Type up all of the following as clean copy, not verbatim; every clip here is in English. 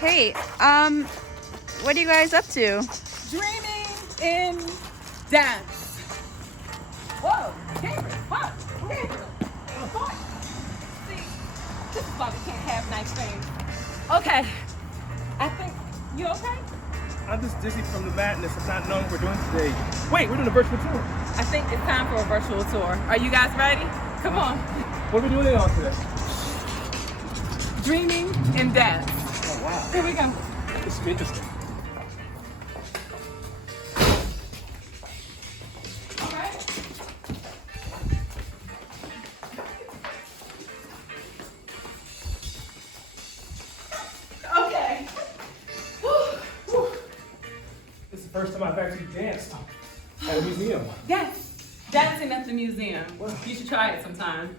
Hey, what are you guys up to? Dreaming in dance. Whoa, Gabriel, what? Gabriel, what? See, this is why we can't have nice things. Okay, I think, you okay? I'm just dizzy from the madness of not knowing what we're doing today. Wait, we're doing a virtual tour. I think it's time for a virtual tour. Are you guys ready? Come on. What are we doing on today? Dreaming in dance. Oh, wow. Here we go. This is interesting. All right. Okay. This is the first time I've actually danced at a museum. Yes, dancing at the museum. You should try it sometime.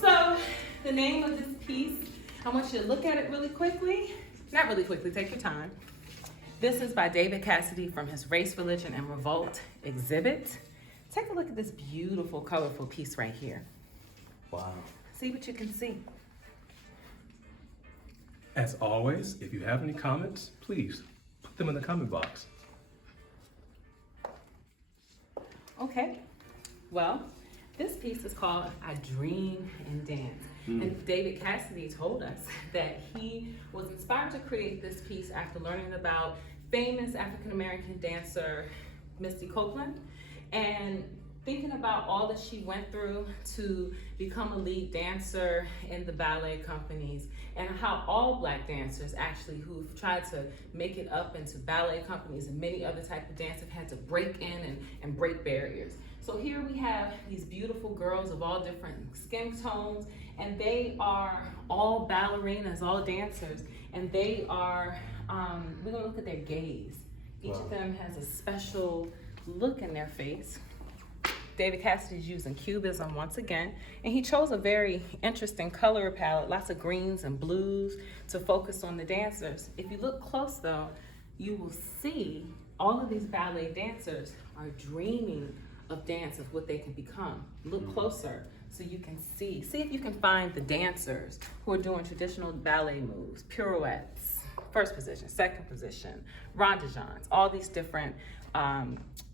So, the name of this piece, I want you to look at it really quickly. Not really quickly, take your time. This is by David Cassidy from his Race, Religion, and Revolt exhibit. Take a look at this beautiful, colorful piece right here. Wow. See what you can see. As always, if you have any comments, please put them in the comment box. Okay, well, this piece is called I Dream and Dance. And David Cassidy told us that he was inspired to create this piece after learning about famous African-American dancer Misty Copeland and thinking about all that she went through to become a lead dancer in the ballet companies, and how all Black dancers actually who've tried to make it up into ballet companies and many other types of dance have had to break in and break barriers. So here we have these beautiful girls of all different skin tones, and they are all ballerinas, all dancers, and they are, we're gonna look at their gaze. Each of them has a special look in their face. David Cassidy is using cubism once again, and he chose a very interesting color palette, lots of greens and blues to focus on the dancers. If you look close though, you will see all of these ballet dancers are dreaming of dance, of what they can become. Look closer so you can see if you can find the dancers who are doing traditional ballet moves, pirouettes, first position, second position, rondagens, all these different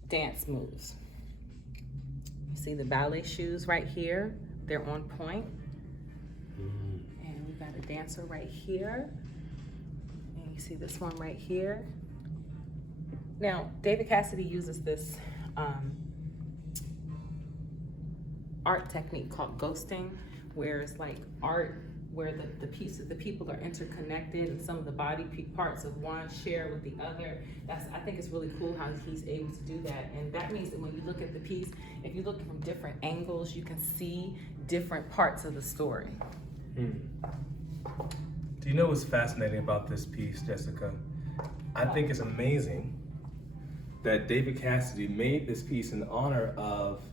dance moves. See the ballet shoes right here, they're on point. And we've got a dancer right here. And you see this one right here. Now, David Cassidy uses this art technique called ghosting, where it's like art where the pieces, the people are interconnected and some of the body parts of one share with the other. I think it's really cool how he's able to do that. And that means that when you look at the piece, if you look from different angles, you can see different parts of the story. Do you know what's fascinating about this piece, Jessica? I think it's amazing that David Cassidy made this piece in honor of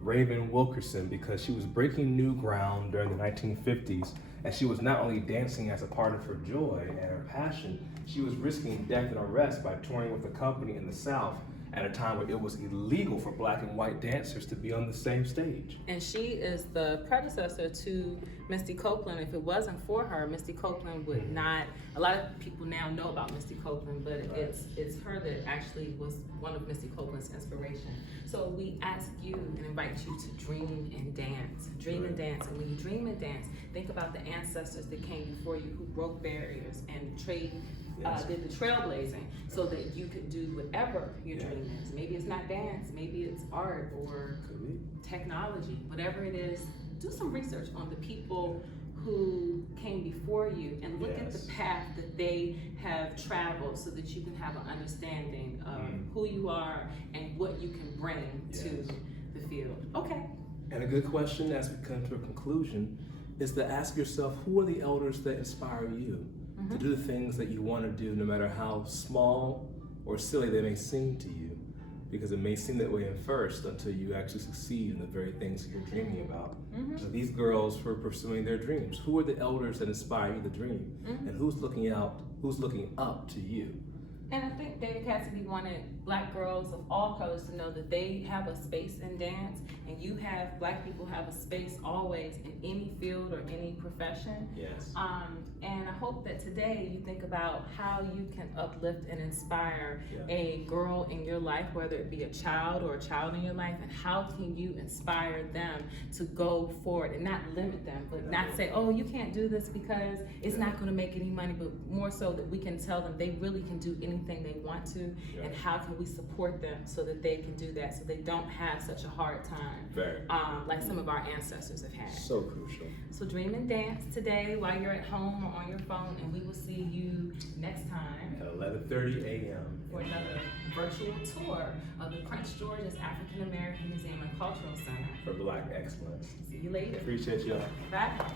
Raven Wilkerson, because she was breaking new ground during the 1950s, and she was not only dancing as a part of her joy and her passion, she was risking death and arrest by touring with a company in the South at a time where it was illegal for Black and white dancers to be on the same stage. And she is the predecessor to Misty Copeland. If it wasn't for her, Misty Copeland would not, a lot of people now know about Misty Copeland, but it's her that actually was one of Misty Copeland's inspiration. So we ask you and invite you to dream and dance. Dream and dance. And when you dream and dance, think about the ancestors that came before you who broke barriers and did the trailblazing so that you could do whatever your dream is. Maybe it's not dance, maybe it's art or technology, whatever it is. Do some research on the people who came before you and look at the path that they have traveled so that you can have an understanding of who you are and what you can bring to the field. Okay. And a good question as we come to a conclusion is to ask yourself, who are the elders that inspire you to do the things that you want to do, no matter how small or silly they may seem to you? Because it may seem that way at first until you actually succeed in the very things that you're dreaming about. So these girls were pursuing their dreams. Who are the elders that inspire you to dream? And who's looking up to you? And I think David Cassidy wanted Black girls of all colors to know that they have a space in dance, and you have, Black people have a space always in any field or any profession. Yes. And I hope that today you think about how you can uplift and inspire Yeah. a girl in your life, whether it be a child or a child in your life, and how can you inspire them to go forward and not limit them, but not say, oh, you can't do this because it's not going to make any money, but more so that we can tell them they really can do anything they want to, and how can we support them so that they can do that, so they don't have such a hard time, like some of our ancestors have had. So crucial. So dream and dance today while you're at home or on your phone, and we will see you next time At 11:30 a.m. for another virtual tour of the Prince George's African American Museum and Cultural Center. For Black excellence. See you later. Appreciate y'all. Bye.